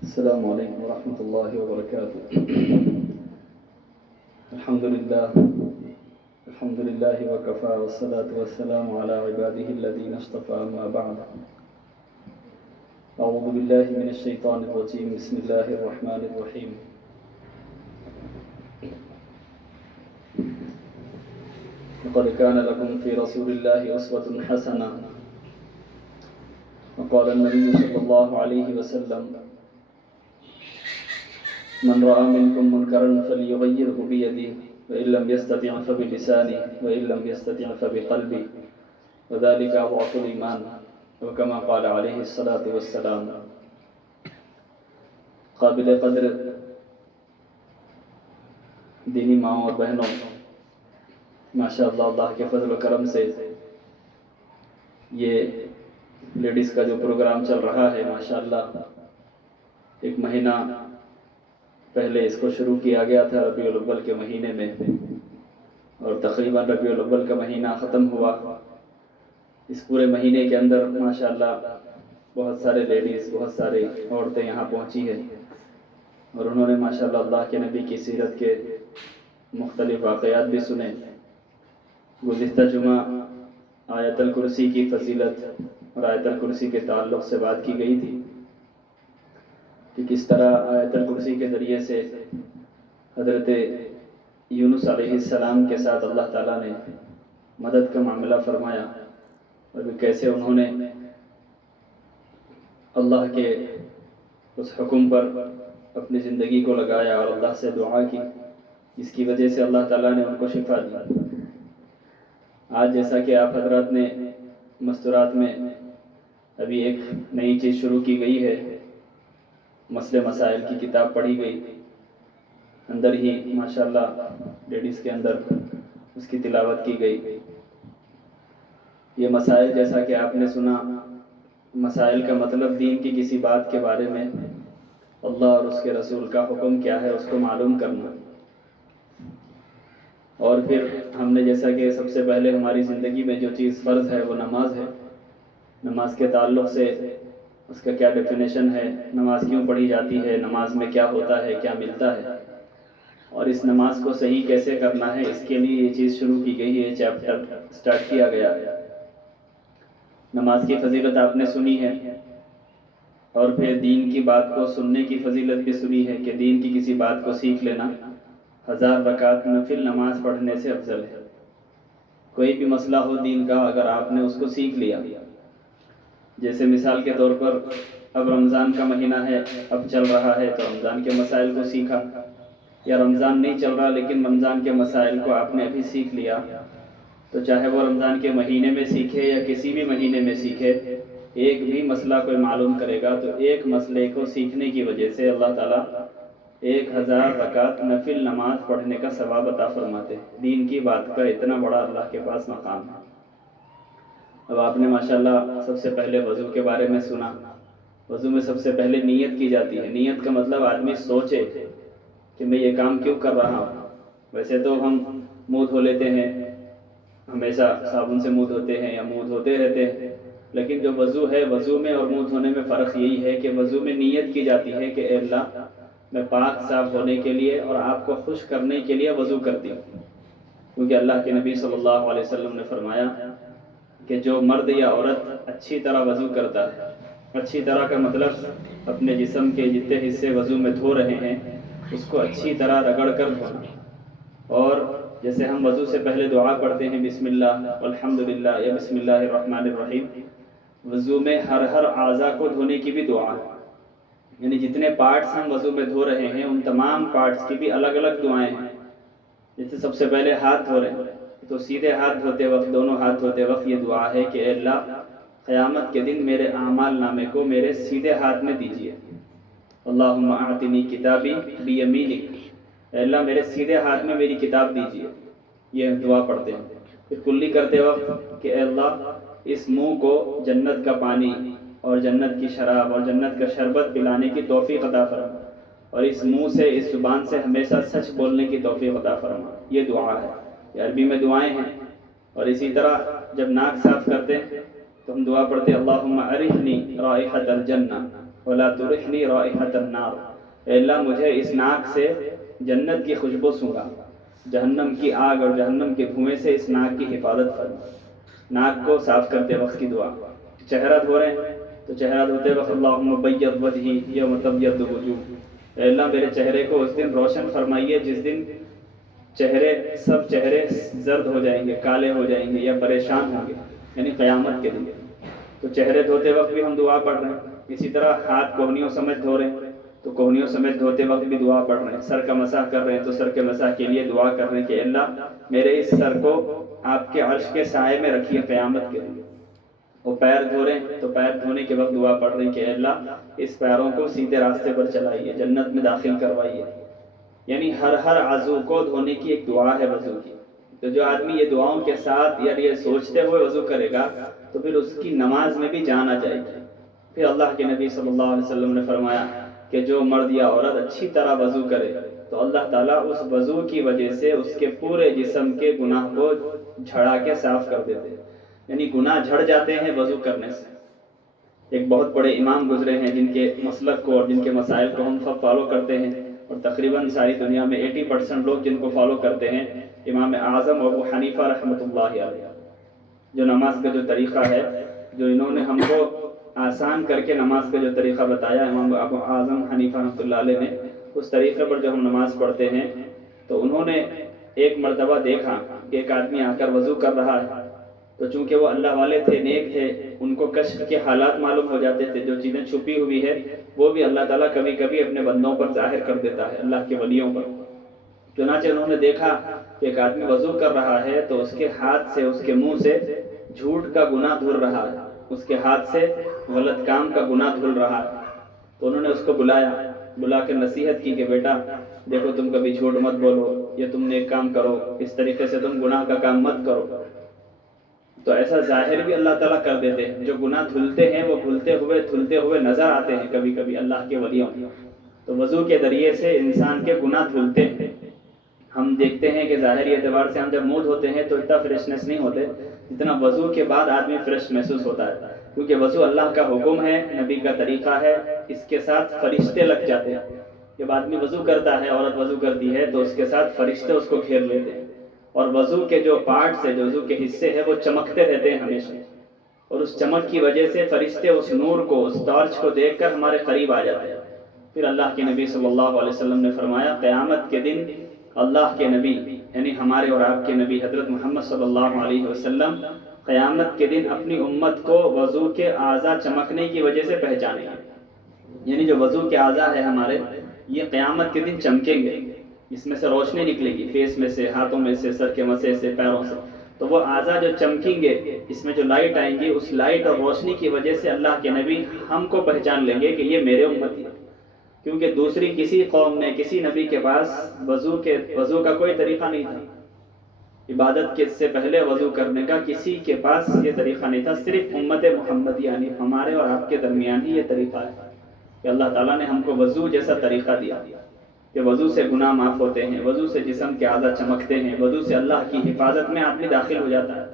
السلام عليكم ورحمة الله وبركاته. الحمد لله وكفى والصلاة والسلام على عباده الذين اصطفى أما بعد. أعوذ بالله من الشيطان الرجيم. بسم الله الرحمن الرحيم. لقد كان لكم في رسول الله أسوة حسنة. وقال النبي صلى الله عليه وسلم: من رأى منكم منكرا فليغيره بيده وإن لم يستطع فبلسانه وإن لم يستطع فبقلبه وذلك أضعف الإيمان وكما قال عليه الصلاة والسلام. قابل قدر دینی ماؤں اور بہنوں، ماشاءاللہ اللہ کے فضل و کرم سے یہ لیڈیز کا جو پروگرام چل رہا ہے، ماشاءاللہ ایک مہینہ پہلے اس کو شروع کیا گیا تھا ربیع الاول کے مہینے میں، اور تقریباً ربیع الاول کا مہینہ ختم ہوا. اس پورے مہینے کے اندر ماشاءاللہ بہت سارے لیڈیز، بہت ساری عورتیں یہاں پہنچی ہیں، اور انہوں نے ماشاءاللہ اللہ کے نبی کی سیرت کے مختلف واقعات بھی سنے. گزشتہ جمعہ آیت الکرسی کی فضیلت اور آیت الکرسی کے تعلق سے بات کی گئی تھی کہ کس طرح آیت الکرسی کے ذریعے سے حضرت یونس علیہ السلام کے ساتھ اللہ تعالیٰ نے مدد کا معاملہ فرمایا، اور کیسے انہوں نے اللہ کے اس حکم پر اپنی زندگی کو لگایا اور اللہ سے دعا کی، جس کی وجہ سے اللہ تعالیٰ نے ان کو شفا دی. آج جیسا کہ آپ حضرات نے مستورات میں ابھی ایک نئی چیز شروع کی گئی ہے، مسئلے مسائل کی کتاب پڑھی گئی، اندر ہی ماشاءاللہ لیڈیز کے اندر اس کی تلاوت کی گئی. یہ مسائل جیسا کہ آپ نے سنا، مسائل کا مطلب دین کی کسی بات کے بارے میں اللہ اور اس کے رسول کا حکم کیا ہے اس کو معلوم کرنا. اور پھر ہم نے جیسا کہ سب سے پہلے ہماری زندگی میں جو چیز فرض ہے وہ نماز ہے. نماز کے تعلق سے اس کا کیا ڈیفینیشن ہے، نماز کیوں پڑھی جاتی ہے، نماز میں کیا ہوتا ہے، کیا ملتا ہے، اور اس نماز کو صحیح کیسے کرنا ہے، اس کے لیے یہ چیز شروع کی گئی ہے، چیپٹر سٹارٹ کیا گیا ہے. نماز کی فضیلت آپ نے سنی ہے، اور پھر دین کی بات کو سننے کی فضیلت بھی سنی ہے کہ دین کی کسی بات کو سیکھ لینا 1000 رکعت نفل نماز پڑھنے سے افضل ہے. کوئی بھی مسئلہ ہو دین کا، اگر آپ نے اس کو سیکھ لیا، جیسے مثال کے طور پر اب رمضان کا مہینہ ہے، اب چل رہا ہے، تو رمضان کے مسائل کو سیکھا، یا رمضان نہیں چل رہا لیکن رمضان کے مسائل کو آپ نے ابھی سیکھ لیا، تو چاہے وہ رمضان کے مہینے میں سیکھے یا کسی بھی مہینے میں سیکھے، ایک بھی مسئلہ کوئی معلوم کرے گا تو ایک مسئلے کو سیکھنے کی وجہ سے اللہ تعالیٰ 1000 رکعت نفل نماز پڑھنے کا ثواب عطا فرماتے. دین کی بات کا اتنا بڑا اللہ کے پاس مقام ہے. اب آپ نے ماشاءاللہ سب سے پہلے وضو کے بارے میں سنا. وضو میں سب سے پہلے نیت کی جاتی ہے. نیت کا مطلب آدمی سوچے کہ میں یہ کام کیوں کر رہا ہوں. ویسے تو ہم منہ دھو لیتے ہیں، ہمیشہ صابن سے منہ دھوتے ہیں یا منہ دھوتے رہتے ہیں، لیکن جو وضو ہے، وضو میں اور منہ دھونے میں فرق یہی ہے کہ وضو میں نیت کی جاتی ہے کہ اے اللہ میں پاک صاف ہونے کے لیے اور آپ کو خوش کرنے کے لیے وضو کرتی ہوں. کیونکہ اللہ کے نبی صلی اللہ علیہ وسلم نے فرمایا کہ جو مرد یا عورت اچھی طرح وضو کرتا ہے، اچھی طرح کا مطلب اپنے جسم کے جتنے حصے وضو میں دھو رہے ہیں اس کو اچھی طرح رگڑ کر دھونا. اور جیسے ہم وضو سے پہلے دعا پڑھتے ہیں بسم اللہ والحمدللہ یا بسم اللہ الرحمن الرحیم، وضو میں ہر اعضاء کو دھونے کی بھی دعا ہے. یعنی جتنے پارٹس ہم وضو میں دھو رہے ہیں ان تمام پارٹس کی بھی الگ الگ دعائیں ہیں. جیسے سب سے پہلے ہاتھ دھو رہے ہیں تو سیدھے ہاتھ دھوتے وقت، دونوں ہاتھ دھوتے وقت یہ دعا ہے کہ اے اللہ قیامت کے دن میرے اعمال نامے کو میرے سیدھے ہاتھ میں دیجیے. اللہم اعطنی کتابی بیمینک، اے اللہ میرے سیدھے ہاتھ میں میری کتاب دیجیے. یہ دعا پڑھتے ہیں. پھر کلی کرتے وقت کہ اے اللہ اس منہ کو جنت کا پانی اور جنت کی شراب اور جنت کا شربت پلانے کی توفیق عطا فرما، اور اس منہ سے، اس زبان سے ہمیشہ سچ بولنے کی توفیق عطا فرما. یہ دعا ہے، یہ عربی میں دعائیں ہیں. اور اسی طرح جب ناک صاف کرتے ہیں تو ہم دعا پڑھتے اللہم ارحنی رائحۃ الجنہ ولا ترحنی رائحۃ النار، اے اللہ مجھے اس ناک سے جنت کی خوشبو سونگا، جہنم کی آگ اور جہنم کے دھوئیں سے اس ناک کی حفاظت فرما۔ ناک کو صاف کرتے وقت کی دعا، چہرہ دھو رہے ہیں تو چہرہ دھوتے وقت اللہم بیض وجہی یوم تبیض وجوہ، اے اللہ میرے چہرے کو اس دن روشن فرمائیے جس دن سب چہرے زرد ہو جائیں گے، کالے ہو جائیں گے یا پریشان ہوں گے، یعنی قیامت کے دن۔ تو چہرے دھوتے وقت بھی ہم دعا پڑھ رہے ہیں، اسی طرح ہاتھ کوہنیوں سمیت دھو رہے ہیں تو کوہنیوں سمیت دھوتے وقت بھی دعا پڑھ رہے ہیں، سر کا مسح کر رہے ہیں تو سر کے مسح کے لیے دعا کر رہے ہیں کہ اللہ میرے اس سر کو آپ کے عرش کے سائے میں رکھیے قیامت کے دن۔ وہ پیر دھو رہے ہیں تو پیر دھونے کے وقت دعا پڑھ رہے ہیں کہ اللہ اس پیروں کو سیدھے راستے پر چلائیے، جنت میں داخل کروائیے۔ یعنی ہر عضو کو دھونے کی ایک دعا ہے وضو کی۔ تو جو آدمی یہ دعاؤں کے ساتھ یا یہ سوچتے ہوئے وضو کرے گا تو پھر اس کی نماز میں بھی جان آ جائے گی۔ پھر اللہ کے نبی صلی اللہ علیہ وسلم نے فرمایا کہ جو مرد یا عورت اچھی طرح وضو کرے تو اللہ تعالیٰ اس وضو کی وجہ سے اس کے پورے جسم کے گناہ کو جھڑا کے صاف کر دیتے ہیں، یعنی گناہ جھڑ جاتے ہیں وضو کرنے سے۔ ایک بہت بڑے امام گزرے ہیں جن کے مسلک کو اور جن کے مسائل کو ہم سب فالو کرتے ہیں، اور تقریباً ساری دنیا میں 80% لوگ جن کو فالو کرتے ہیں، امام اعظم ابو حنیفہ رحمۃ اللہ علیہ۔ جو نماز کا جو طریقہ ہے، جو انہوں نے ہم کو آسان کر کے نماز کا جو طریقہ بتایا امام ابو اعظم حنیفہ رحمۃ اللہ علیہ نے، اس طریقے پر جو ہم نماز پڑھتے ہیں تو انہوں نے ایک مرتبہ دیکھا کہ ایک آدمی آ کر وضو کر رہا ہے، تو چونکہ وہ اللہ والے تھے، نیک تھے، ان کو کشف کے حالات معلوم ہو جاتے تھے، جو چیزیں چھپی ہوئی ہے وہ بھی اللہ تعالیٰ کبھی کبھی اپنے بندوں پر ظاہر کر دیتا ہے، اللہ کے ولیوں پر۔ چنانچہ انہوں نے دیکھا کہ ایک آدمی وضو کر رہا ہے تو اس کے ہاتھ سے، اس کے منہ سے جھوٹ کا گناہ دھل رہا ہے، اس کے ہاتھ سے غلط کام کا گناہ دھل رہا ہے۔ تو انہوں نے اس کو بلا کے نصیحت کی کہ بیٹا دیکھو تم کبھی جھوٹ مت بولو، یا تم نے ایک کام کرو، اس طریقے سے تم گناہ کا کام مت کرو۔ تو ایسا ظاہر بھی اللہ تعالیٰ کر دیتے ہیں، جو گناہ دھلتے ہیں وہ دھلتے ہوئے نظر آتے ہیں کبھی کبھی اللہ کے ولیوں۔ تو وضو کے ذریعے سے انسان کے گناہ دھلتے ہیں۔ ہم دیکھتے ہیں کہ ظاہری اعتبار سے ہم جب منہ دھوتے ہیں تو اتنا فریشنس نہیں ہوتے جتنا وضو کے بعد آدمی فریش محسوس ہوتا ہے، کیونکہ وضو اللہ کا حکم ہے، نبی کا طریقہ ہے، اس کے ساتھ فرشتے لگ جاتے ہیں۔ جب آدمی وضو کرتا ہے، عورت وضو کرتی ہے تو اس کے ساتھ فرشتے اس کو گھیر لیتے ہیں، اور وضو کے جو پارٹس ہیں، جو وضو کے حصے ہیں، وہ چمکتے رہتے ہیں ہمیشہ، اور اس چمک کی وجہ سے فرشتے اس نور کو، اس ٹارچ کو دیکھ کر ہمارے قریب آ جاتے ہیں۔ پھر اللہ کے نبی صلی اللہ علیہ وسلم نے فرمایا قیامت کے دن اللہ کے نبی، یعنی ہمارے اور آپ کے نبی حضرت محمد صلی اللہ علیہ وسلم، قیامت کے دن اپنی امت کو وضو کے اعضاء چمکنے کی وجہ سے پہچانیں گے۔ یعنی جو وضو کے اعضاء ہیں ہمارے، یہ قیامت کے دن چمکیں گے، اس میں سے روشنی نکلے گی، فیس میں سے، ہاتھوں میں سے، سر کے مسے سے، پیروں سے۔ تو وہ اعضاء جو چمکیں گے، اس میں جو لائٹ آئیں گی، اس لائٹ اور روشنی کی وجہ سے اللہ کے نبی ہم کو پہچان لیں گے کہ یہ میرے امتی ہے، کیونکہ دوسری کسی قوم میں، کسی نبی کے پاس وضو کا کوئی طریقہ نہیں تھا، عبادت کے سے پہلے وضو کرنے کا کسی کے پاس یہ طریقہ نہیں تھا، صرف امت محمد یعنی ہمارے اور آپ کے درمیان ہی یہ طریقہ ہے کہ اللہ تعالیٰ نے ہم کو وضو جیسا طریقہ دیا کہ وضو سے گناہ معاف ہوتے ہیں، وضو سے جسم کے اعضاء چمکتے ہیں، وضو سے اللہ کی حفاظت میں آدمی داخل ہو جاتا ہے۔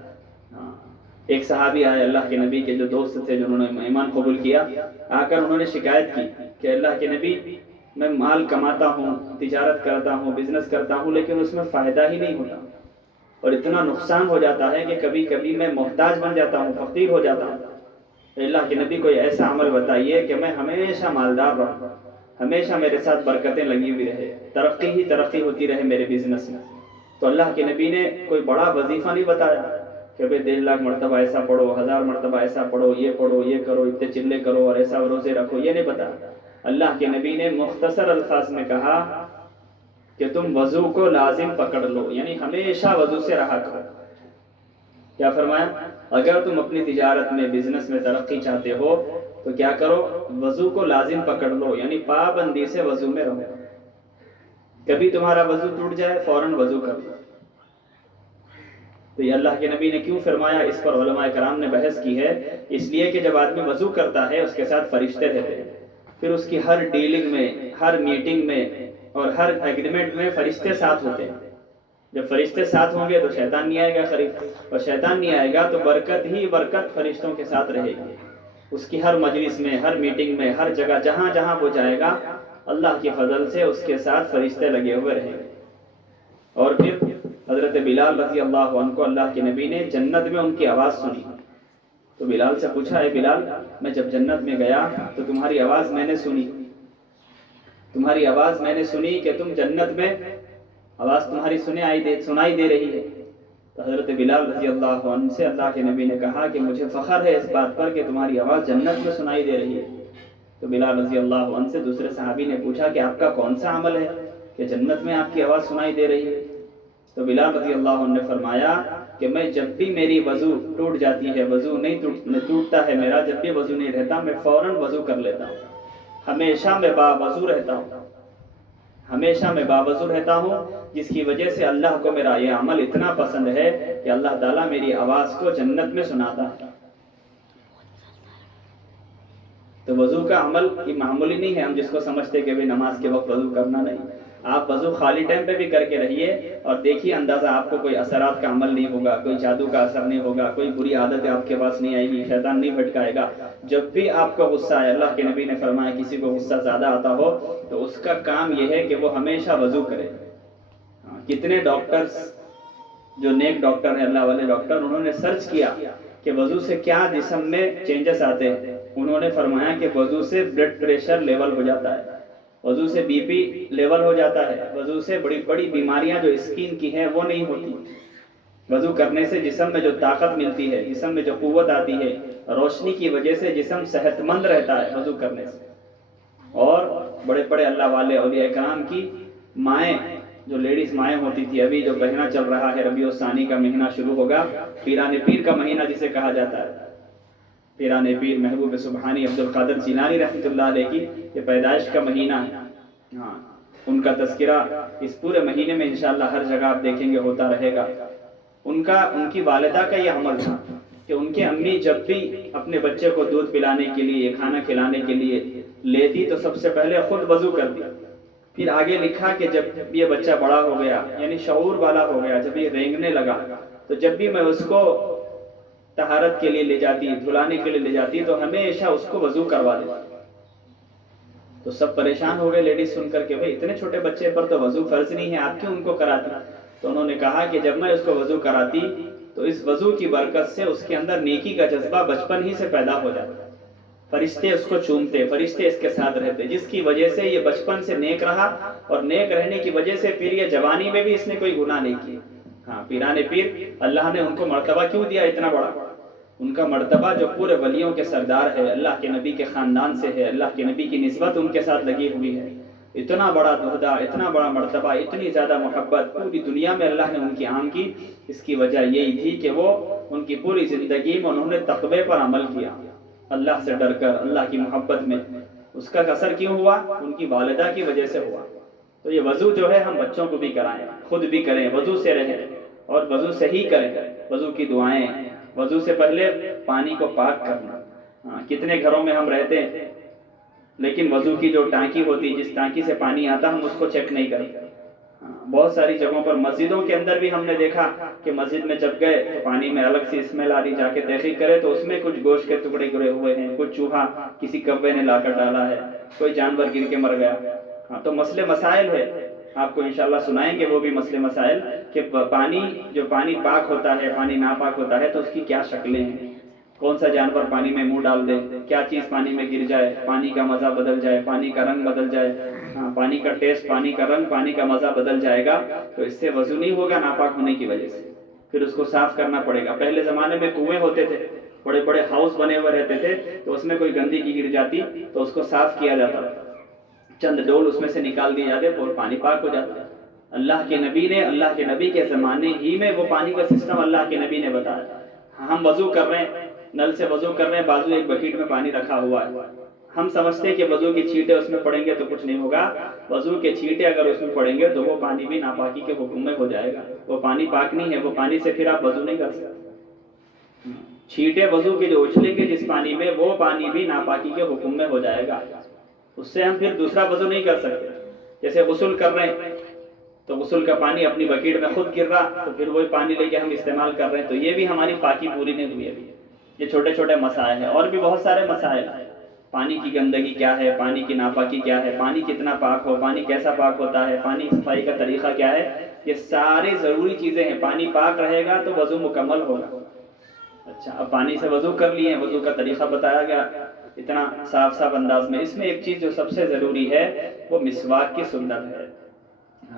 ایک صحابی آئے اللہ کے نبی کے جو دوست تھے، جنہوں نے ایمان قبول کیا، آ کر انہوں نے شکایت کی کہ اللہ کے نبی میں مال کماتا ہوں، تجارت کرتا ہوں، بزنس کرتا ہوں، لیکن اس میں فائدہ ہی نہیں ہوتا، اور اتنا نقصان ہو جاتا ہے کہ کبھی کبھی میں محتاج بن جاتا ہوں، فقیر ہو جاتا ہوں۔ اللہ کے نبی کوئی ایسا عمل بتائیے کہ میں ہمیشہ مالدار رہوں، ہمیشہ میرے ساتھ برکتیں لگی ہوئی رہے، ترقی ہی ترقی ہوتی رہے میرے بزنس میں۔ تو اللہ کے نبی نے کوئی بڑا وظیفہ نہیں بتایا کہ بھئی 1.5 لاکھ مرتبہ ایسا پڑھو، 1000 مرتبہ ایسا پڑھو، یہ کرو، اتنے چلے کرو اور ایسا روزے رکھو، یہ نہیں بتایا۔ اللہ کے نبی نے مختصر الفاظ میں کہا کہ تم وضو کو لازم پکڑ لو، یعنی ہمیشہ وضو سے رہا کرو۔ کیا فرمایا؟ اگر تم اپنی تجارت میں، بزنس میں ترقی چاہتے ہو تو کیا کرو؟ وضو کو لازم پکڑ لو، یعنی پابندی سے وضو میں رہو۔ کبھی تمہارا وضو ٹوٹ جائے فوراً وضو کر لو۔ تو یہ اللہ کے نبی نے کیوں فرمایا؟ اس پر علماء کرام نے بحث کی ہے، اس لیے کہ جب آدمی وضو کرتا ہے اس کے ساتھ فرشتے رہتے ہیں، پھر اس کی ہر ڈیلنگ میں، ہر میٹنگ میں اور ہر ایگریمنٹ میں فرشتے ساتھ ہوتے ہیں۔ جب فرشتے ساتھ ہوں گے تو شیطان نہیں آئے گا قریب، اور شیطان نہیں آئے گا تو برکت ہی برکت فرشتوں کے ساتھ رہے گی۔ اس کی ہر مجلس میں، ہر میٹنگ میں، ہر جگہ جہاں جہاں وہ جائے گا اللہ کے فضل سے اس کے ساتھ فرشتے لگے ہوئے رہیں گے۔ اور پھر حضرت بلال رضی اللہ عنہ کو اللہ کے نبی نے جنت میں ان کی آواز سنی، تو بلال سے پوچھا، اے بلال میں جب جنت میں گیا تو تمہاری آواز میں نے سنی، تمہاری آواز میں نے سنی کہ تم جنت میں آواز تمہاری سنائی دے رہی ہے۔ تو حضرت بلال رضی اللہ عنہ سے اللہ کے نبی نے کہا کہ مجھے فخر ہے اس بات پر کہ تمہاری آواز جنت میں سنائی دے رہی ہے۔ تو بلال رضی اللہ عنہ سے دوسرے صحابی نے پوچھا کہ آپ کا کون سا عمل ہے کہ جنت میں آپ کی آواز سنائی دے رہی ہے؟ تو بلال رضی اللہ عنہ نے فرمایا کہ میں جب بھی میری وضو ٹوٹ جاتی ہے، وضو نہیں ٹوٹتا ہے میرا، جب بھی وضو نہیں رہتا میں فوراً وضو کر لیتا ہوں، ہمیشہ میں باوضو رہتا ہوں، ہمیشہ میں باوضو رہتا ہوں، جس کی وجہ سے اللہ کو میرا یہ عمل اتنا پسند ہے کہ اللہ تعالیٰ میری آواز کو جنت میں سناتا ہے۔ تو وضو کا عمل یہ معمولی نہیں ہے، ہم جس کو سمجھتے کہ نماز کے وقت وضو کرنا نہیں، آپ وضو خالی ٹائم پہ بھی کر کے رہیے اور دیکھیے اندازہ آپ کو کوئی اثرات کا عمل نہیں ہوگا، کوئی جادو کا اثر نہیں ہوگا، کوئی بری عادت آپ کے پاس نہیں آئے گی، شیطان نہیں بھٹکائے گا۔ جب بھی آپ کو غصہ آئے، اللہ کے نبی نے فرمایا کسی کو غصہ زیادہ آتا ہو تو اس کا کام یہ ہے کہ وہ ہمیشہ وضو کرے۔ کتنے ڈاکٹرز جو نیک ڈاکٹر ہیں، اللہ والے ڈاکٹر، انہوں نے سرچ کیا کہ وضو سے کیا جسم میں چینجز آتے ہیں، انہوں نے فرمایا کہ وضو سے بلڈ پریشر لیول ہو جاتا ہے، وضو سے بی پی لیول ہو جاتا ہے، وضو سے بڑی بڑی بیماریاں جو اسکن کی ہیں وہ نہیں ہوتی، وضو کرنے سے جسم میں جو طاقت ملتی ہے، جسم میں جو قوت آتی ہے، روشنی کی وجہ سے جسم صحت مند رہتا ہے وضو کرنے سے۔ اور بڑے بڑے اللہ والے اولیاء کرام کی مائیں، جو لیڈیز مائیں ہوتی تھی، ابھی جو مہینہ چل رہا ہے ربیع الثانی کا مہینہ شروع ہوگا، پیران پیر کا مہینہ جسے کہا جاتا ہے، پیران پیر محبوب سبحانی عبد القادر جیلانی رحمۃ اللہ علیہ کی یہ پیدائش کا مہینہ ہے، ان کا تذکرہ اس پورے مہینے میں انشاءاللہ ہر جگہ آپ دیکھیں گے ہوتا رہے گا۔ ان کی والدہ کا یہ عمل تھا کہ ان کے امی جب بھی اپنے بچے کو دودھ پلانے کے لیے، کھانا کھلانے کے لیے لیتی تو سب سے پہلے خود وضو کرتی، پھر آگے لکھا کہ جب یہ بچہ بڑا ہو گیا، یعنی شعور والا ہو گیا، جب یہ رینگنے لگا تو جب بھی میں اس کو طہارت کے لیے لے جاتی، دھلانے کے لیے لے جاتی تو ہمیشہ اس کو وضو کروا دیتی۔ تو سب پریشان ہو گئے لیڈیز سن کر کہ بھئی اتنے چھوٹے بچے پر تو وضو فرض نہیں ہے، آپ کیوں ان کو کراتی؟ تو انہوں نے کہا کہ جب میں اس کو وضو کراتی تو اس وضو کی برکت سے اس کے اندر نیکی کا جذبہ بچپن ہی سے پیدا ہو جاتا، فرشتے اس کو چومتے، فرشتے اس کے ساتھ رہتے، جس کی وجہ سے یہ بچپن سے نیک رہا، اور نیک رہنے کی وجہ سے پھر یہ جوانی میں بھی اس نے کوئی گناہ نہیں کیا۔ پیران پیر اللہ نے ان کو مرتبہ کیوں دیا اتنا بڑا؟ ان کا مرتبہ جو پورے ولیوں کے سردار ہے، اللہ کے نبی کے خاندان سے ہے، اللہ کے نبی کی نسبت ان کے ساتھ لگی ہوئی ہے، اتنا بڑا عہدہ، اتنا بڑا مرتبہ، اتنی زیادہ محبت پوری دنیا میں اللہ نے ان کی عام کی، اس کی وجہ یہی تھی کہ وہ ان کی پوری زندگی میں انہوں نے تقوی پر عمل کیا، اللہ سے ڈر کر، اللہ کی محبت میں۔ اس کا اثر کیوں ہوا؟ ان کی والدہ کی وجہ سے ہوا۔ تو یہ وضو جو ہے ہم بچوں کو بھی کرائیں، خود بھی کریں، وضو سے رہیں اور وضو سے ہی کریں، وضو کی دعائیں، وضو سے پہلے پانی کو پاک کرنا۔ کتنے گھروں میں ہم رہتے ہیں لیکن وضو کی جو ٹانکی ہوتی، جس ٹانکی سے پانی آتا ہم اس کو چیک نہیں کرتے۔ بہت ساری جگہوں پر مسجدوں کے اندر بھی ہم نے دیکھا کہ مسجد میں جب گئے تو پانی میں الگ سی اسمیل آ رہی، جا کے تحقیق کرے تو اس میں کچھ گوشت کے ٹکڑے گرے ہوئے ہیں، کچھ چوہا کسی کوے نے لا کر ڈالا ہے، کوئی جانور گر کے مر گیا۔ تو مسئلے مسائل ہے، آپ کو انشاءاللہ سنائیں گے وہ بھی مسئلے مسائل کہ جو پانی پاک ہوتا ہے، پانی ناپاک ہوتا ہے تو اس کی کیا شکلیں ہیں، کون سا جانور پانی میں منہ ڈال دے، کیا چیز پانی میں گر جائے، پانی کا مزہ بدل جائے، پانی کا رنگ بدل جائے، پانی کا ٹیسٹ، پانی کا رنگ، پانی کا مزہ بدل جائے گا تو اس سے وضو نہیں ہوگا ناپاک ہونے کی وجہ سے، پھر اس کو صاف کرنا پڑے گا۔ پہلے زمانے میں کنویں ہوتے تھے، بڑے بڑے ہاؤس بنے ہوئے رہتے تھے، تو اس میں کوئی گندگی گر جاتی تو اس کو صاف کیا جاتا، چند ڈول اس میں سے نکال دیے جاتے اور پانی پاک ہو جاتا۔ اللہ کے نبی کے زمانے ہی میں وہ پانی کا سسٹم اللہ کے نبی نے بتایا۔ ہم وضو کر رہے ہیں، نل سے وضو کر رہے ہیں، بازو ایک بکیٹ میں پانی رکھا ہوا ہے، ہم سمجھتے ہیں کہ وضو کے چھینٹے اس میں پڑیں گے تو کچھ نہیں ہوگا، وضو کے چھینٹے اگر اس میں پڑیں گے تو وہ پانی بھی ناپاکی کے حکم میں ہو جائے گا، وہ پانی پاک نہیں ہے، وہ پانی سے پھر آپ وضو نہیں کر سکتے۔ چھینٹے وضو کے جو اچھلیں گے جس پانی میں، وہ پانی بھی ناپاکی کے حکم میں ہو جائے گا، اس سے ہم پھر دوسرا وضو نہیں کر سکتے۔ جیسے غسل کر رہے ہیں تو غسل کا پانی اپنی بکیٹ میں خود گر رہا تو پھر وہی پانی لے کے ہم استعمال کر رہے ہیں، تو یہ بھی ہماری پاکی پوری نہیں ہوئی ابھی۔ یہ چھوٹے چھوٹے مسائل ہیں، اور بھی بہت سارے مسائل ہیں۔ پانی کی گندگی کیا ہے، پانی کی ناپاکی کیا ہے، پانی کتنا پاک ہو، پانی کیسا پاک ہوتا ہے، پانی کی صفائی کا طریقہ کیا ہے، یہ ساری ضروری چیزیں ہیں۔ پانی پاک رہے گا تو وضو مکمل ہوگا۔ اچھا، اب پانی سے وضو کر لیے، وضو کا طریقہ بتایا گیا اتنا صاف انداز میں۔ اس میں ایک چیز جو سب سے ضروری ہے وہ مسواک کی سنت ہے۔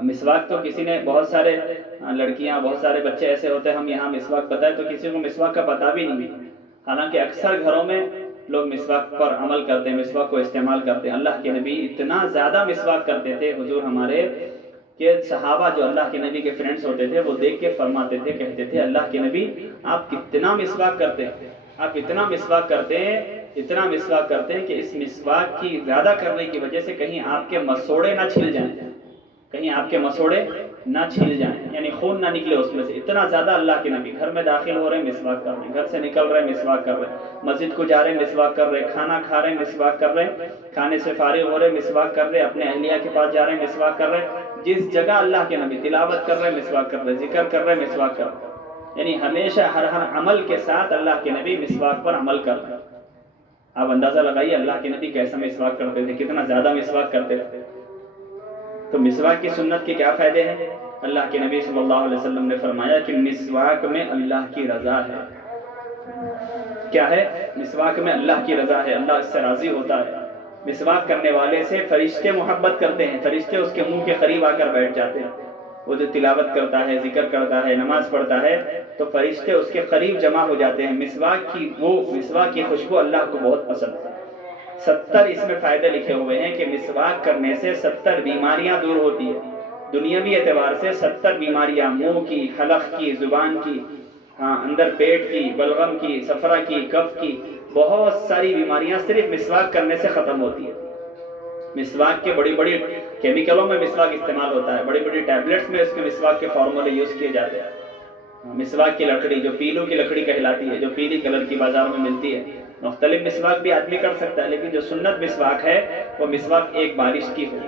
مسواک تو کسی نے، بہت سارے لڑکیاں، بہت سارے بچے ایسے ہوتے ہیں، ہم یہاں مسواک بتائیں تو کسی کو مسواک کا پتہ بھی نہیں، حالانکہ اکثر گھروں میں لوگ مسواک پر عمل کرتے ہیں، مسواک کو استعمال کرتے ہیں۔ اللہ کے نبی اتنا زیادہ مسواک کرتے تھے حضور ہمارے، کہ صحابہ جو اللہ کے نبی کے فرینڈز ہوتے تھے وہ دیکھ کے فرماتے تھے، کہتے تھے اللہ کے نبی آپ کتنا مسواک کرتے ہیں، آپ اتنا مسواک کرتے ہیں، اتنا مسواک کرتے ہیں کہ اس مسواک کی زیادہ کرنے کی وجہ سے کہیں آپ کے مسوڑے نہ چھل جائیں، کہیں آپ کے مسوڑے نہ چھل جائیں، یعنی خون نہ نکلے اس میں سے۔ اتنا زیادہ اللہ کے نبی گھر میں داخل ہو رہے ہیں مسواک کر رہے ہیں، گھر سے نکل رہے ہیں مسواک کر رہے ہیں، مسجد کو جا رہے ہیں مسواک کر رہے ہیں، کھانا کھا رہے ہیں مسواک کر رہے ہیں، کھانے سے فارغ ہو رہے ہیں مسواک کر رہے ہیں، اپنے اہلیہ کے پاس جا رہے ہیں مسواک کر رہے ہیں، جس جگہ اللہ کے نبی تلاوت کر رہے ہیں مسواک کر رہے ہیں، ذکر کر رہے ہیں مسواک کر رہے ہیں، یعنی ہمیشہ ہر عمل کے ساتھ اللہ کے نبی مسواک پر عمل کر رہے ہیں۔ آپ اندازہ لگائیے اللہ کے نبی کیسا مسواک کرتے تھے، کتنا زیادہ مسواک کرتے تھے۔ تو مسواک کی سنت کے کیا فائدے ہیں؟ اللہ کے نبی صلی اللہ علیہ وسلم نے فرمایا کہ مسواک میں اللہ کی رضا ہے۔ کیا ہے؟ مسواک میں اللہ کی رضا ہے، اللہ اس سے راضی ہوتا ہے۔ مسواک کرنے والے سے فرشتے محبت کرتے ہیں، فرشتے اس کے منہ کے قریب آ کر بیٹھ جاتے ہیں۔ وہ جو تلاوت کرتا ہے، ذکر کرتا ہے، نماز پڑھتا ہے تو فرشتے اس کے قریب جمع ہو جاتے ہیں۔ مسواک کی خوشبو اللہ کو بہت پسند ہے۔ 70 اس میں فائدے لکھے ہوئے ہیں کہ مسواک کرنے سے 70 بیماریاں دور ہوتی ہیں، دنیاوی اعتبار سے 70 بیماریاں، منہ کی، حلق کی، زبان کی، اندر پیٹ کی، بلغم کی، صفرا کی، کف کی، بہت ساری بیماریاں صرف مسواک کرنے سے ختم ہوتی ہیں۔ مسواک کے بڑی بڑی کیمیکلوں میں مسواک استعمال ہوتا ہے، بڑی بڑی ٹیبلٹس میں اس کے مسواک کے فارمولے یوز کیے جاتے ہیں۔ مسواک کی لکڑی جو پیلو کی لکڑی کہلاتی ہے، جو پیلی کلر کی بازار میں ملتی ہے، مختلف مسواک بھی آدمی کر سکتا ہے، لیکن جو سنت مسواک ہے وہ مسواک ایک بالش کی ہو،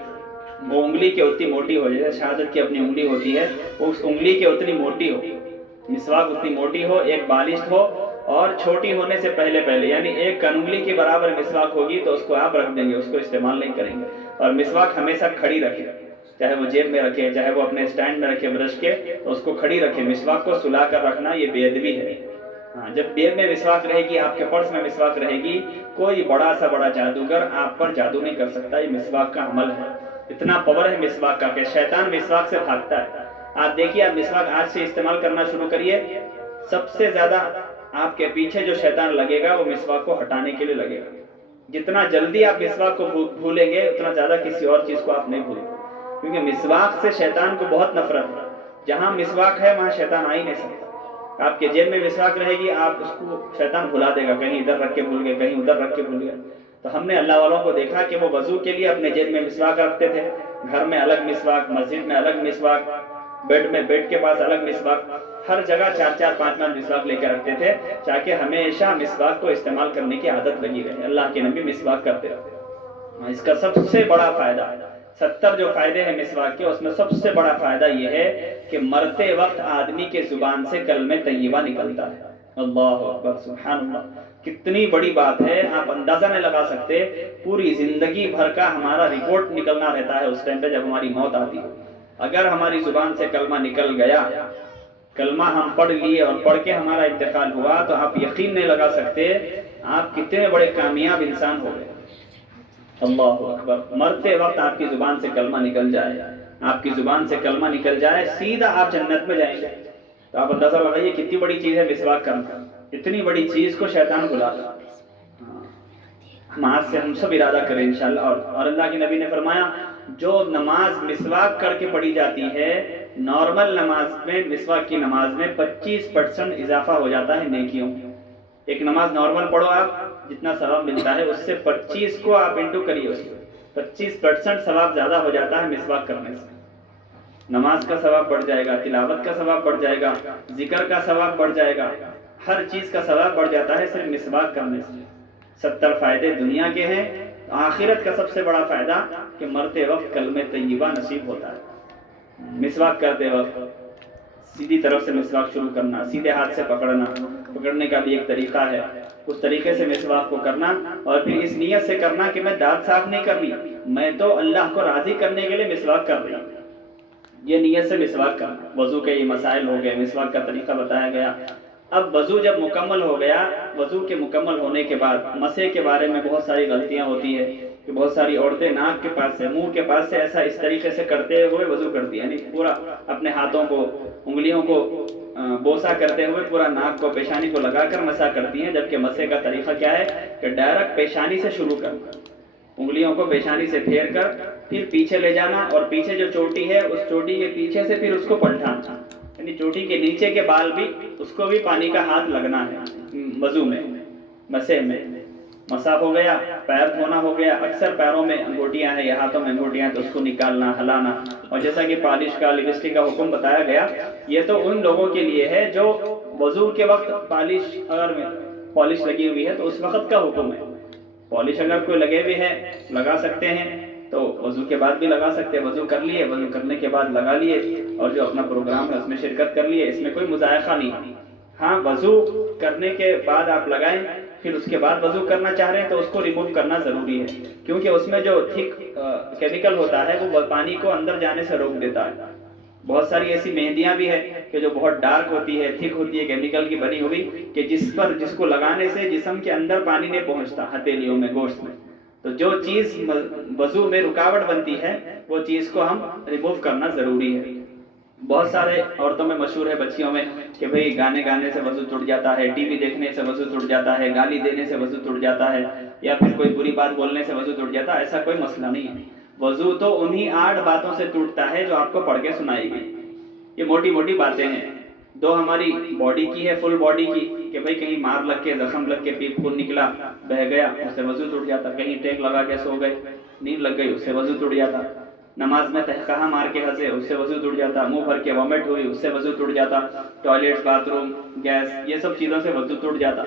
وہ انگلی کے اتنی موٹی ہو، جیسے شہادت کی اپنی انگلی ہوتی ہے، اس انگلی کے اتنی موٹی ہو، مسواک اتنی موٹی ہو، ایک بالش ہو، اور چھوٹی ہونے سے پہلے یعنی ایک کنگلی کے برابر مسواک ہوگی تو اس کو آپ رکھ دیں گے، اس کو استعمال نہیں کریں گے۔ اور مسواک ہمیشہ کھڑی رکھیں، چاہے وہ جیب میں رکھے، چاہے وہ اپنے اسٹینڈ میں رکھے برش کے، تو اس کو کھڑی رکھے۔ مسواک کو سلا کر رکھنا یہ بے ادبی ہے۔ جب جیب میں مسواک رہے گی، آپ کے پرس میں مسواک رہے گی، کوئی بڑا جادوگر آپ پر جادو نہیں کر سکتا۔ یہ مسواک کا عمل ہے، اتنا پاور ہے مسواک کا کہ شیطان مسواک سے بھاگتا ہے۔ آپ دیکھیے، آپ مسواک آج سے استعمال کرنا شروع کریے، سب سے زیادہ آپ کے پیچھے جو شیطان لگے گا وہ مسواک کو ہٹانے کے لیے لگے گا۔ جتنا جلدی آپ مسواک کو بھولیں گے اتنا زیادہ کسی اور چیز کو آپ نہیں بھولیں گے، کیونکہ مسواک سے شیطان کو بہت نفرت ہے۔ جہاں مسواک ہے وہاں شیطان آ ہی نہیں سکتا۔ آپ کے جیب میں مسواک رہے گی، آپ اس کو شیطان بھلا دے گا، کہیں ادھر رکھ کے بھول گئے، کہیں ادھر رکھ کے بھول گئے۔ تو ہم نے اللہ والوں کو دیکھا کہ وہ وضو کے لیے اپنے جیب میں مسواک رکھتے تھے، گھر میں الگ مسواک، مسجد میں الگ مسواک، بیڈ کے پاس الگ مسواک، ہر جگہ 4-4 5-5 مسواک لے کے رکھتے تھے، تاکہ ہمیشہ مسواک کو استعمال کرنے کی عادت لگی رہے۔ اللہ کے نبی مسواک کرتے رہتے۔ اس کا سب سے بڑا فائدہ، 70 جو فائدے ہیں مسواک کے، اس میں سب سے بڑا فائدہ یہ ہے کہ مرتے وقت آدمی کے زبان سے کلمہ طیبہ نکلتا ہے۔ اللہ اکبر، سبحان اللہ، کتنی بڑی بات ہے، آپ اندازہ نہیں لگا سکتے۔ پوری زندگی بھر کا ہمارا رپورٹ نکلنا رہتا ہے اس ٹائم پہ جب ہماری موت آتی ہے۔ اگر ہماری زبان سے کلمہ نکل گیا، کلمہ ہم پڑھ لیے اور پڑھ کے ہمارا انتقال ہوا، تو آپ یقین نہیں لگا سکتے آپ کتنے بڑے کامیاب انسان ہو گئے۔ اللہ اکبر، مرتے وقت آپ کی زبان سے کلمہ نکل جائے، آپ کی زبان سے کلمہ نکل جائے، سیدھا آپ جنت میں جائیں گے۔ تو آپ اندازہ لگائیے کتنی بڑی چیز ہے مسواک کرنا، اتنی بڑی چیز کو شیطان بلاتا۔ ہم آج سے ہم سب ارادہ کریں انشاءاللہ۔ اور اللہ کے نبی نے فرمایا، جو نماز مسواک کر کے پڑھی جاتی ہے، نارمل نماز میں، مسواک کی نماز میں 25% اضافہ ہو جاتا ہے نیکیوں۔ ایک نماز نارمل پڑھو آپ، جتنا ثواب ملتا ہے اس سے 25 کو آپ انٹو کریے، اس کو 25% ثواب زیادہ ہو جاتا ہے مسواک کرنے سے۔ نماز کا ثواب بڑھ جائے گا، تلاوت کا ثواب بڑھ جائے گا، ذکر کا ثواب بڑھ جائے گا، ہر چیز کا ثواب بڑھ جاتا ہے صرف مسواک کرنے سے۔ 70 فائدے دنیا کے ہیں، آخرت کا سب سے بڑا فائدہ کہ مرتے وقت کلمہ طیبہ نصیب ہوتا ہے۔ مسواک کرتے وقت سیدھی طرف سے مسواک شروع کرنا، سیدھے ہاتھ سے پکڑنے کا بھی ایک طریقہ ہے، اس طریقے سے مسواک کو کرنا، اور پھر اس نیت سے کرنا کہ میں دانت صاف نہیں کر رہی، میں تو اللہ کو راضی کرنے کے لیے مسواک کر رہی ہوں، یہ نیت سے مسواک کرنا۔ وضو کے یہ مسائل ہو گئے، مسواک کا طریقہ بتایا گیا۔ اب وضو جب مکمل ہو گیا، وضو کے مکمل ہونے کے بعد مسح کے بارے میں بہت ساری غلطیاں ہوتی ہے کہ بہت ساری عورتیں ناک کے پاس سے، منہ کے پاس سے ایسا اس طریقے سے کرتے ہوئے وضو کرتی ہیں، یعنی پورا اپنے ہاتھوں کو، انگلیوں کو بوسا کرتے ہوئے پورا ناک کو، پیشانی کو لگا کر مسح کرتی ہیں، جبکہ مسح کا طریقہ کیا ہے کہ ڈائریکٹ پیشانی سے شروع کرنا، انگلیوں کو پیشانی سے پھیر کر پھر پیچھے لے جانا، اور پیچھے جو چوٹی ہے اس چوٹی کے پیچھے سے پھر اس کو پلٹانا، یعنی چوٹی کے نیچے کے بال بھی، اس کو بھی پانی کا ہاتھ لگنا ہے وضو میں، مسح میں۔ مسح ہو گیا، پیر دھونا ہو گیا، اکثر پیروں میں انگوٹیاں ہیں یا ہاتھوں میں انگوٹیاں ہیں تو اس کو نکالنا، ہلانا، اور جیسا کہ پالش کا، لپسٹک کا حکم بتایا گیا، یہ تو ان لوگوں کے لیے ہے جو وضو کے وقت پالش، اگر پالش لگی ہوئی ہے تو اس وقت کا حکم ہے، پالش اگر کوئی لگے ہوئے ہیں لگا سکتے ہیں تو وضو کے بعد بھی لگا سکتے ہیں، وضو کر لیے، وضو کرنے کے بعد لگا لیے، اور جو اپنا پروگرام ہے اس میں شرکت کر لیے، اس میں کوئی مضائقہ نہیں۔ ہاں وضو کرنے کے بعد آپ لگائیں، پھر اس کے بعد وضو کرنا چاہ رہے ہیں تو اس کو ریموو کرنا ضروری ہے، کیونکہ اس میں جو تھک کیمیکل ہوتا ہے وہ پانی کو اندر جانے سے روک دیتا ہے۔ بہت ساری ایسی مہندیاں بھی ہے کہ جو بہت ڈارک ہوتی ہے، تھک ہوتی ہے، کیمیکل کی بنی ہوئی، کہ جس کو لگانے سے جسم کے اندر پانی نہیں پہنچتا، ہتھیلیوں میں، گوشت میں، تو جو چیز وضو میں رکاوٹ بنتی ہے وہ چیز کو ہم ریموو کرنا ضروری ہے۔ بہت سارے عورتوں میں مشہور ہے، بچیوں میں، کہ بھئی گانے گانے سے وضو ٹوٹ جاتا ہے، ٹی وی دیکھنے سے وضو ٹوٹ جاتا ہے، گالی دینے سے وضو ٹوٹ جاتا ہے، یا پھر کوئی بری بات بولنے سے وضو ٹوٹ جاتا ہے۔ ایسا کوئی مسئلہ نہیں ہے، وضو تو انہی 8 باتوں سے ٹوٹتا ہے جو آپ کو پڑھ کے سنائی گئی۔ یہ موٹی موٹی باتیں ہیں، 2 ہماری باڈی کی ہے، فل باڈی کی، کہ بھئی کہیں مار لگ کے، زخم لگ کے، پیپ خون نکلا، بہہ گیا، اس سے وضو ٹوٹ جاتا، کہیں ٹیک لگا کے سو گئے، نیند لگ گئی، اس سے وضو ٹوٹ جاتا، نماز میں تہقہا مار کے ہنسے، اس سے وضو ٹوٹ جاتا، منہ بھر کے وامٹ ہوئی، اس سے وضو ٹوٹ جاتا، ٹوائلٹ، باتھ روم، گیس، یہ سب چیزوں سے وضو ٹوٹ جاتا،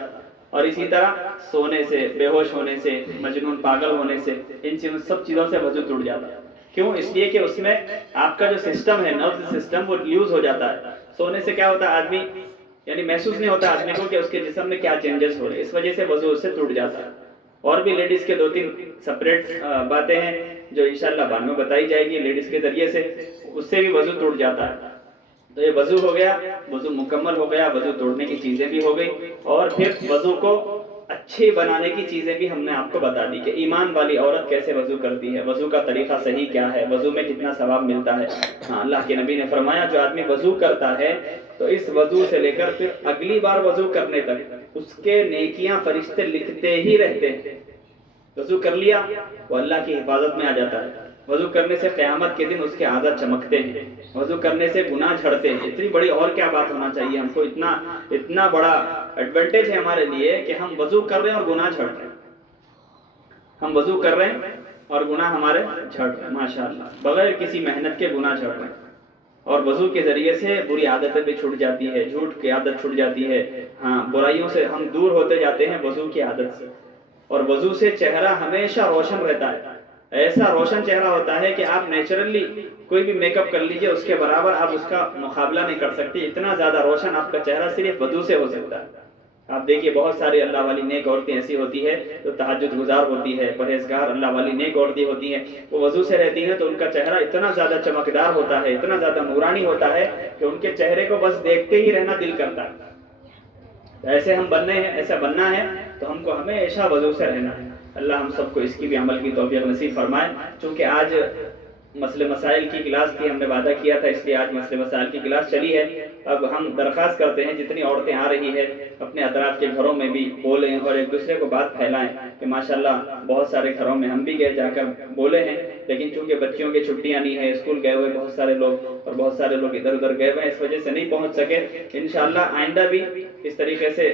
اور اسی طرح سونے سے، بے ہوش ہونے سے، مجنون پاگل ہونے سے، ان سب چیزوں سے وضو ٹوٹ جاتا۔ کیوں؟ اس لیے کہ اس میں آپ کا جو سسٹم ہے، نروس سسٹم، وہ لیوز ہو جاتا ہے۔ سونے سے کیا ہوتا ہے، آدمی یعنی محسوس نہیں ہوتا آدمی کو کہ اس کے جسم میں کیا چینجز ہو رہے ہیں، اس وجہ سے وضو سے ٹوٹ جاتا ہے۔ اور بھی لیڈیز کے 2-3 سپریٹ باتیں ہیں جو انشاءاللہ بعد میں بتائی جائے گی لیڈیز کے ذریعے سے، اس سے بھی وضو ٹوٹ جاتا ہے۔ تو یہ وضو ہو گیا، وضو مکمل ہو گیا، وضو توڑنے کی چیزیں بھی ہو گئی، اور پھر وضو کو اچھی بنانے کی چیزیں بھی ہم نے آپ کو بتا دی کہ ایمان والی عورت کیسے وضو کرتی ہے، وضو کا طریقہ صحیح کیا ہے، وضو میں کتنا ثواب ملتا ہے۔ ہاں، اللہ کے نبی نے فرمایا جو آدمی وضو کرتا ہے تو اس وضو سے لے کر پھر اگلی بار وضو کرنے تک اس کے نیکیاں فرشتے لکھتے ہی رہتے ہیں۔ وضو کر لیا وہ اللہ کی حفاظت میں آ جاتا ہے، وضو کرنے سے قیامت کے دن اس کے عادت چمکتے ہیں، وضو کرنے سے گناہ جھڑتے ہیں۔ اتنی بڑی اور کیا بات ہونا چاہیے ہم کو، اتنا بڑا ایڈوانٹیج ہے ہمارے لیے کہ ہم وضو کر رہے ہیں اور گناہ جھڑ رہے ہیں، ہم وضو کر رہے ہیں اور گناہ ہمارے جھڑ رہے ہیں، ماشاءاللہ، بغیر کسی محنت کے گناہ جھڑ رہے ہیں۔ اور وضو کے ذریعے سے بری عادتیں بھی چھوٹ جاتی ہے، جھوٹ کی عادت چھوٹ جاتی ہے، ہاں برائیوں سے ہم دور ہوتے جاتے ہیں وضو کی عادت سے۔ اور وضو سے چہرہ ہمیشہ روشن رہتا ہے، ایسا روشن چہرہ ہوتا ہے کہ آپ نیچرلی کوئی بھی میک اپ کر لیجئے اس کے برابر آپ اس کا مقابلہ نہیں کر سکتے، اتنا زیادہ روشن آپ کا چہرہ صرف وضو سے ہو سکتا ہے۔ آپ دیکھیے بہت ساری اللہ والی نیک عورتیں ایسی ہوتی ہے جو تہجد گزار ہوتی ہے، پرہیزگار اللہ والی نیک عورتیں ہوتی ہیں، وہ وضو سے رہتی ہیں تو ان کا چہرہ اتنا زیادہ چمکدار ہوتا ہے، اتنا زیادہ نورانی ہوتا ہے کہ ان کے چہرے کو بس دیکھتے ہی رہنا دل کرتا ہے۔ ایسے ہم بننے ہیں، ایسا بننا ہے تو ہم کو ہمیشہ وضو سے رہنا ہے۔ اللہ ہم سب کو اس کی بھی عمل کی توفیق نصیب فرمائے۔ چونکہ آج مسئلے مسائل کی کلاس تھی، ہم نے وعدہ کیا تھا، اس لیے آج مسئلے مسائل کی کلاس چلی ہے۔ اب ہم درخواست کرتے ہیں جتنی عورتیں آ رہی ہیں اپنے اطراف کے گھروں میں بھی بولیں اور ایک دوسرے کو بات پھیلائیں کہ ماشاءاللہ بہت سارے گھروں میں ہم بھی گئے جا کر بولے ہیں، لیکن چونکہ بچیوں کی چھٹیاں نہیں ہیں، اسکول گئے ہوئے بہت سارے لوگ اور بہت سارے لوگ ادھر ادھر گئے ہوئے ہیں، اس وجہ سے نہیں پہنچ سکے۔ انشاءاللہ آئندہ بھی اس طریقے سے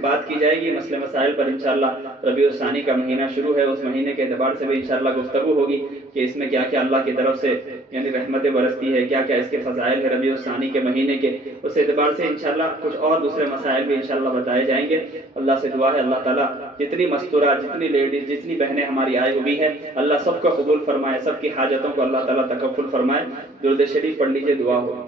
بات کی جائے گی مسئلے مسائل پر۔ انشاءاللہ ربیع الثانی کا مہینہ شروع ہے، اس مہینے کے اعتبار سے بھی انشاءاللہ گفتگو ہوگی کہ اس میں کیا کیا اللہ کی طرف سے یعنی رحمتیں برستی ہے، کیا کیا اس کے فضائل ہے ربیع الثانی کے مہینے کے، اس اعتبار سے انشاءاللہ کچھ اور دوسرے مسائل بھی انشاءاللہ بتائے جائیں گے۔ اللہ سے دعا ہے اللہ تعالیٰ جتنی مستورات، جتنی لیڈیز، جتنی بہنیں ہماری آئی ہوئی ہیں، اللہ سب کو قبول فرمائے، سب کی حاجتوں کو اللہ تعالیٰ تکفل فرمائے۔ درود شریف پڑھ لیجئے، دعا ہو۔